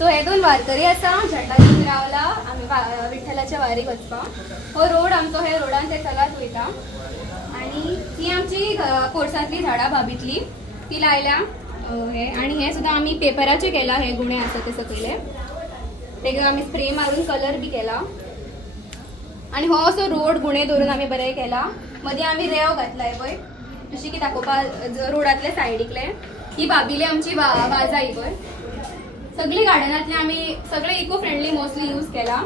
So हे दोन वारकरी आसा झेंडा घेवन रावला आमी विठ्ठलाच्या वारीक वचपाक। हो रोड आमचो हे रोडान ते चलत वयता आणि ही आमची पोरसांतली झाडां भाबीतली ती लायल्या हे आणि हे सुद्धा आम्ही पेपराचे केला हे गुणे आसा ते सगळे तेका आम्ही स्प्रे मारून कलर बी केला आणि हो असो रोड गुणे धरून आम्ही बरे केला। मध्ये आम्ही रेव घातलाय पळय जशी की दाखोवपा रोडातले सायडीकले ही भाबीली आमची वाजा ही पळय सगळी गार्डनातले आम्ही सगळे इको फ्रेंडली मोस्टली यूज केला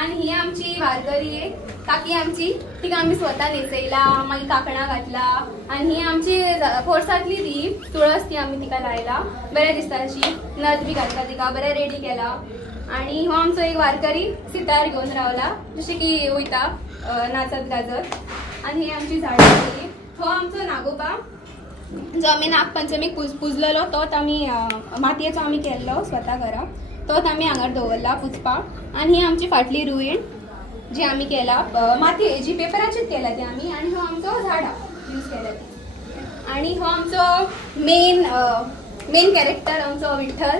आणि ही आमची वारकरी काकी आमची तिका आम्ही स्वतः नेसयला मागीर काकणा घातला आणि ही आमची पोरसांतली ती तुळस ती आम्ही तिका लायला बरे दिसता अशी नथ बी घातला तिका बरे रेडी केला आणि हो आमचो एक वारकरी सितार घेवन रावला जशी की वयता नाचत गाजत आणि ही आमची झाडां हो आमचो नागोबा जो आम्ही नागपंचमीक पुजलेलो तोच आम्ही मातयेचो आम्ही केल्लो स्वता घरा तोच आम्ही हांगार दवरला पुजपाक आणि ही आमची फाटली रुईण जी आम्ही केला मातयेची पेपराचीच केला ती आम्ही आणि हो आमचो झाडा यूज केला ती आणि हो आमचो मेन कॅरेक्टर आमचो विठ्ठल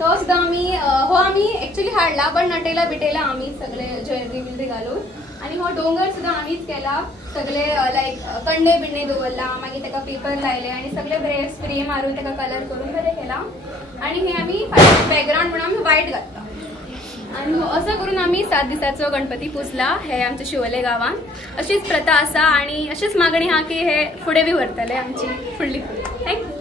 तो सुद्धा आम्ही एक्चुअली हाडला पण नटेला बिटेला आम्ही सगळे ज्वेलरी बिलरी घालून आणि हो डोंगर सुद्धा आम्हीच केला सगळे लाईक कंडे बिंडे दवरला मागीर तेका पेपर लायले आणि सगळे बरे स्प्रे मारून तेका कलर करून बरे केला आणि हे आम्ही बॅकग्राउंड म्हणून आम्ही वायट घातला आणि असं करून आम्ही 7 दिसाचो गणपती पुजला हे आमच्या शिवोले गावान। अशीच प्रथा आसा आणि अशीच मागणी हा की हे फुडें बी व्हरतले आमची फुडली थँक्यू।